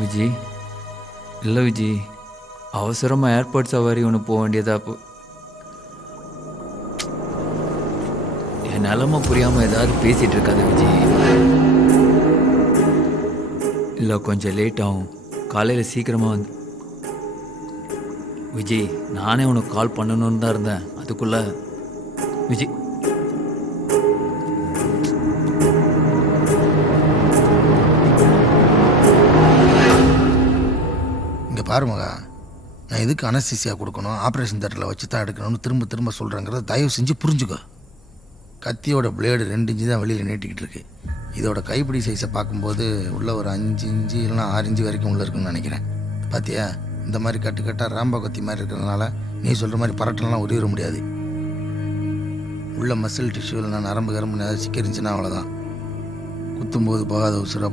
விஜி, இல்லை விஜி, அவசரமாக ஏர்போர்ட் சவாரி ஒன்று போக வேண்டியதா இப்போ. என் நிலமை புரியாமல் ஏதாவது பேசிகிட்டு இருக்காது விஜி. இல்லை கொஞ்சம் லேட் ஆகும், காலையில் சீக்கிரமாக வந்து. விஜி, நானே உனக்கு கால் பண்ணணுன்னு தான் இருந்தேன், அதுக்குள்ள விஜி. இங்கே பாருமகா, நான் எதுக்கு அனஸ்தீசியா கொடுக்கணும், ஆப்ரேஷன் தேட்டரில் வச்சு தான் எடுக்கணும்னு திரும்ப திரும்ப சொல்கிறேங்கிறத தயவு செஞ்சு புரிஞ்சுக்கோ. கத்தியோட பிளேடு 2 இன்ச்சு தான் வெளியில் நீட்டிக்கிட்டு இருக்கு. இதோட கைப்பிடி சைஸை பார்க்கும்போது உள்ளே ஒரு 5 இன்ச்சு இல்லைனா 6 இன்ச்சு வரைக்கும் உள்ளே இருக்குன்னு நினைக்கிறேன். பார்த்தியா, இந்த மாதிரி கட்டாக ராம்பா கத்தி மாதிரி இருக்கிறதுனால நீ சொல்கிற மாதிரி பரட்டலாம் உருவிட முடியாது. உள்ள மசில் டிஷ்யூவில் நான் நரம்பு கரம்பு ஏதாவது சிக்கிருந்துச்சுன்னா அவ்வளோதான். குத்தும்போது போகாத உசுரை